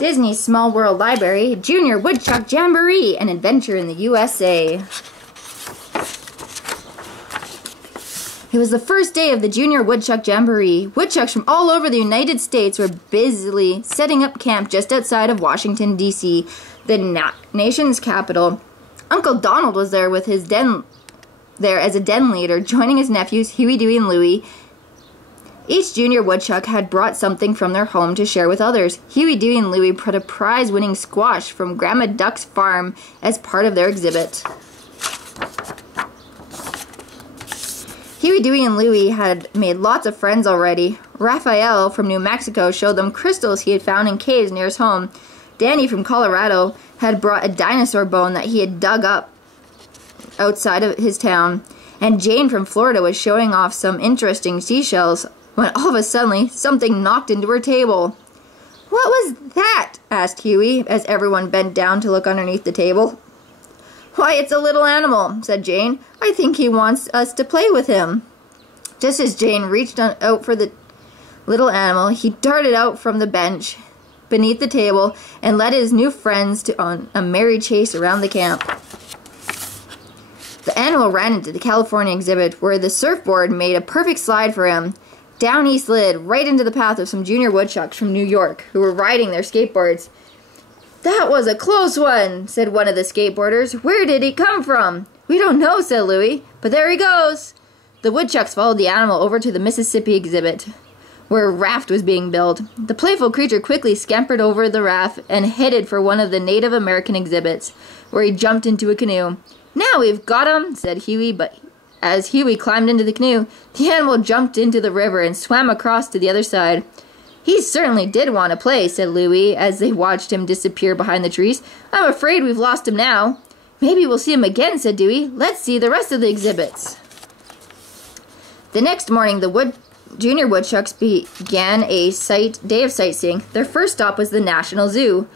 Disney's Small World Library, Junior Woodchuck Jamboree, an adventure in the USA. It was the first day of the Junior Woodchuck Jamboree. Woodchucks from all over the United States were busily setting up camp just outside of Washington, D.C., the nation's capital. Uncle Donald was there with his as a den leader, joining his nephews Huey, Dewey, and Louie. Each junior woodchuck had brought something from their home to share with others. Huey, Dewey, and Louie brought a prize-winning squash from Grandma Duck's farm as part of their exhibit. Huey, Dewey, and Louie had made lots of friends already. Raphael from New Mexico showed them crystals he had found in caves near his home. Danny from Colorado had brought a dinosaur bone that he had dug up outside of his town. And Jane from Florida was showing off some interesting seashells when all of a sudden something knocked into her table. "What was that?" asked Huey as everyone bent down to look underneath the table. "Why, it's a little animal," said Jane. "I think he wants us to play with him." Just as Jane reached out for the little animal, he darted out from the bench beneath the table and led his new friends on a merry chase around the camp. The animal ran into the California exhibit, where the surfboard made a perfect slide for him. Down he slid, right into the path of some junior woodchucks from New York, who were riding their skateboards. "That was a close one," said one of the skateboarders. "Where did he come from?" "We don't know," said Louie, "but there he goes." The woodchucks followed the animal over to the Mississippi exhibit, where a raft was being built. The playful creature quickly scampered over the raft and headed for one of the Native American exhibits, where he jumped into a canoe. "Now we've got him," said Huey, but as Huey climbed into the canoe, the animal jumped into the river and swam across to the other side. "He certainly did want to play," said Louie, as they watched him disappear behind the trees. "I'm afraid we've lost him now." "Maybe we'll see him again," said Dewey. "Let's see the rest of the exhibits." The next morning, the junior woodchucks began a day of sightseeing. Their first stop was the National Zoo.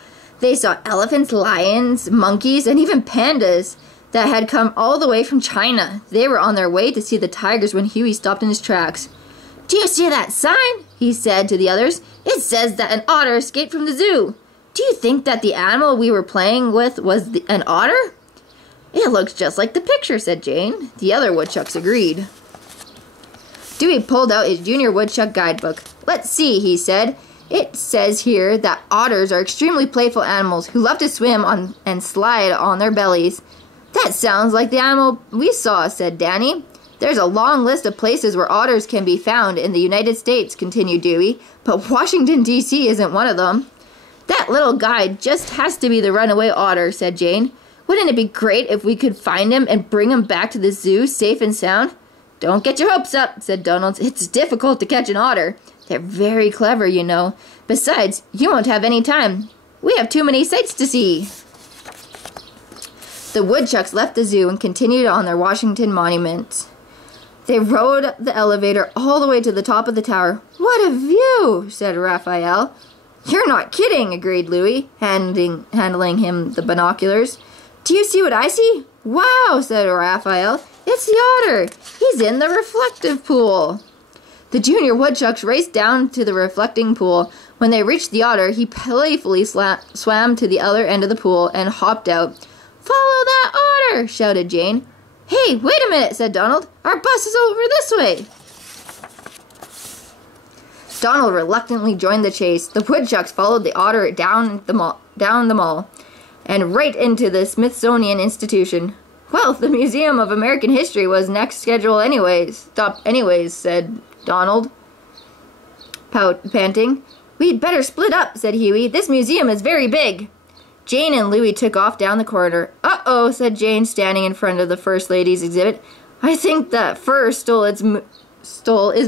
They saw elephants, lions, monkeys, and even pandas that had come all the way from China. They were on their way to see the tigers when Huey stopped in his tracks. "Do you see that sign?" he said to the others. "It says that an otter escaped from the zoo. Do you think that the animal we were playing with was an otter?" "It looks just like the picture," said Jane. The other woodchucks agreed. Dewey pulled out his junior woodchuck guidebook. "Let's see," he said. "It says here that otters are extremely playful animals who love to swim on and slide on their bellies." "That sounds like the animal we saw," said Danny. "There's a long list of places where otters can be found in the United States," continued Dewey, "but Washington, D.C. isn't one of them." "That little guy just has to be the runaway otter," said Jane. "Wouldn't it be great if we could find him and bring him back to the zoo safe and sound?" "Don't get your hopes up," said Donald. "It's difficult to catch an otter. They're very clever, you know. Besides, you won't have any time. We have too many sights to see." The woodchucks left the zoo and continued on their Washington monument. They rode the elevator all the way to the top of the tower. "What a view!" said Raphael. "You're not kidding," agreed Louie, handling him the binoculars. "Do you see what I see?" "Wow," said Raphael. "It's the otter. He's in the reflective pool." The junior woodchucks raced down to the reflecting pool. When they reached the otter, he playfully swam to the other end of the pool and hopped out. "Follow that otter!" shouted Jane. "Hey, wait a minute," said Donald. "Our bus is over this way." Donald reluctantly joined the chase. The woodchucks followed the otter down the mall and right into the Smithsonian Institution. "Well, the Museum of American History was next schedule stopped anyways, said Donald, panting. "We'd better split up," said Huey. "This museum is very big." Jane and Louie took off down the corridor. "Uh-oh," said Jane, standing in front of the First Lady's exhibit. "I think that fur stole is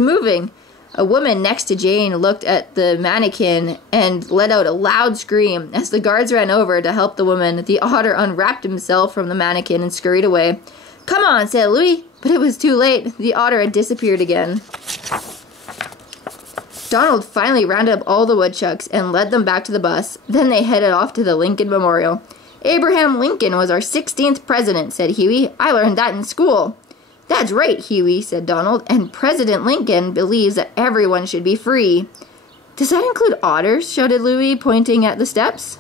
moving." A woman next to Jane looked at the mannequin and let out a loud scream. As the guards ran over to help the woman, the otter unwrapped himself from the mannequin and scurried away. "Come on," said Louie, but it was too late. The otter had disappeared again. Donald finally rounded up all the woodchucks and led them back to the bus. Then they headed off to the Lincoln Memorial. "Abraham Lincoln was our 16th president," said Huey. "I learned that in school." "That's right, Huey," said Donald, "and President Lincoln believes that everyone should be free." Does that include otters? Shouted Louis, pointing at the steps.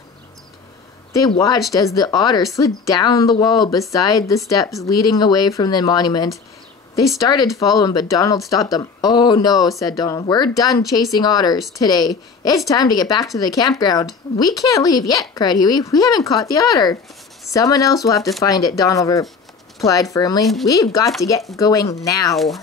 They watched as the otter slid down the wall beside the steps leading away from the monument. They started to follow him, but Donald stopped them. "Oh no," said Donald. "We're done chasing otters today. It's time to get back to the campground." "We can't leave yet," cried Huey. "We haven't caught the otter." "Someone else will have to find it," Donald replied firmly. "We've got to get going now."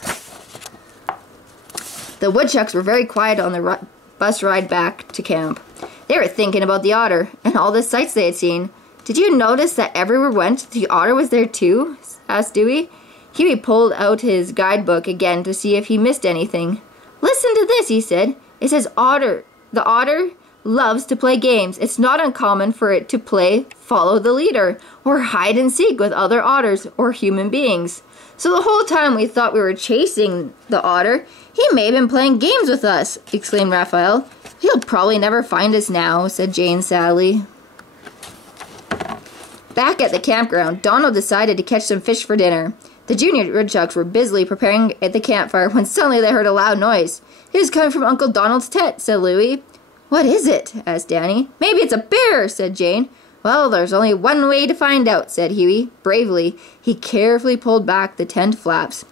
The woodchucks were very quiet on the bus ride back to camp. They were thinking about the otter and all the sights they had seen. "Did you notice that everywhere we went, the otter was there too?" asked Dewey. Huey pulled out his guidebook again to see if he missed anything. "Listen to this," he said. "It says the otter loves to play games. It's not uncommon for it to play follow the leader or hide and seek with other otters or human beings. So the whole time we thought we were chasing the otter, he may have been playing games with us," exclaimed Raphael. "He'll probably never find us now," said Jane sadly. Back at the campground, Donald decided to catch some fish for dinner. The junior woodchucks were busily preparing at the campfire when suddenly they heard a loud noise. "It was coming from Uncle Donald's tent," said Louis. "What is it?" asked Danny. "Maybe it's a bear," said Jane. "Well, there's only one way to find out," said Huey. Bravely, he carefully pulled back the tent flaps.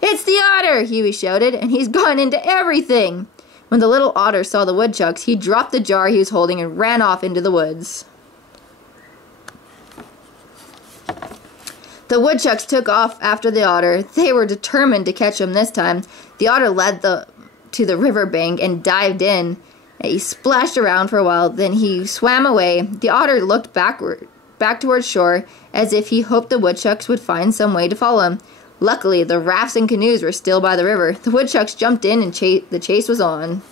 "It's the otter!" Huey shouted, "and he's gone into everything!" When the little otter saw the woodchucks, he dropped the jar he was holding and ran off into the woods. The woodchucks took off after the otter. They were determined to catch him this time. The otter led to the river bank and dived in. He splashed around for a while, then he swam away. The otter looked back towards shore, as if he hoped the woodchucks would find some way to follow him. Luckily, the rafts and canoes were still by the river. The woodchucks jumped in and the chase was on.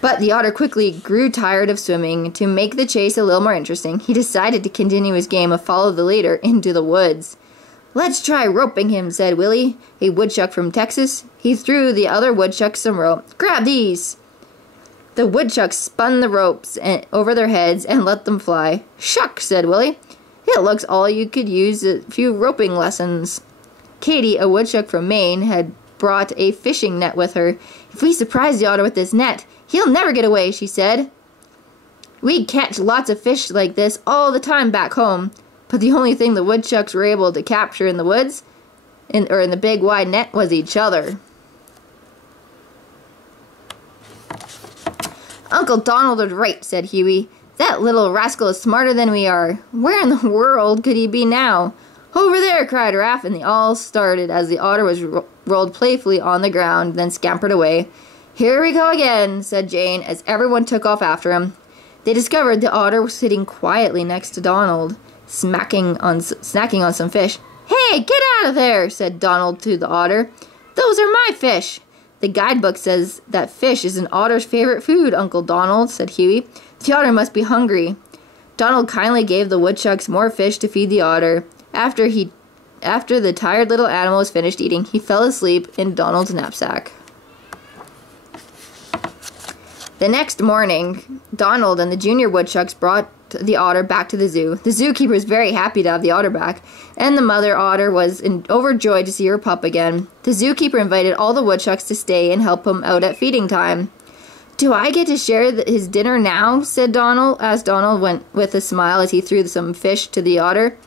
But the otter quickly grew tired of swimming. To make the chase a little more interesting, he decided to continue his game of follow the leader into the woods. "Let's try roping him," said Willie, a woodchuck from Texas. He threw the other woodchucks some rope. "Grab these!" The woodchucks spun the ropes over their heads and let them fly. "Shucks," said Willie. "It looks all you could use a few roping lessons." Katie, a woodchuck from Maine, had brought a fishing net with her. "If we surprise the otter with this net, he'll never get away," she said. "We catch lots of fish like this all the time back home." But the only thing the woodchucks were able to capture in the woods, in the big wide net, was each other. "Uncle Donald was right," said Huey. "That little rascal is smarter than we are. Where in the world could he be now?" "Over there!" cried Raph, and they all started as the otter was rolled playfully on the ground, then scampered away. "Here we go again," said Jane, as everyone took off after him. They discovered the otter was sitting quietly next to Donald, snacking on some fish. "Hey, get out of there!" said Donald to the otter. "Those are my fish." "The guidebook says that fish is an otter's favorite food, Uncle Donald," said Huey. "The otter must be hungry." Donald kindly gave the woodchucks more fish to feed the otter. After the tired little animal was finished eating, he fell asleep in Donald's knapsack. The next morning, Donald and the junior woodchucks brought the otter back to the zoo. The zookeeper was very happy to have the otter back, and the mother otter was overjoyed to see her pup again. The zookeeper invited all the woodchucks to stay and help him out at feeding time. "Do I get to share his dinner now?" asked Donald went with a smile as he threw some fish to the otter.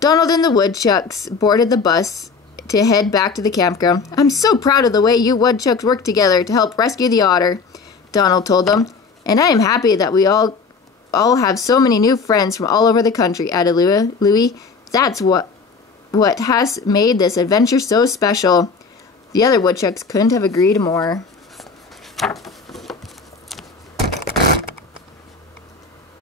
Donald and the woodchucks boarded the bus to head back to the campground. "I'm so proud of the way you woodchucks worked together to help rescue the otter," Donald told them. "And I am happy that we all have so many new friends from all over the country," added Louis. "That's what has made this adventure so special." The other woodchucks couldn't have agreed more.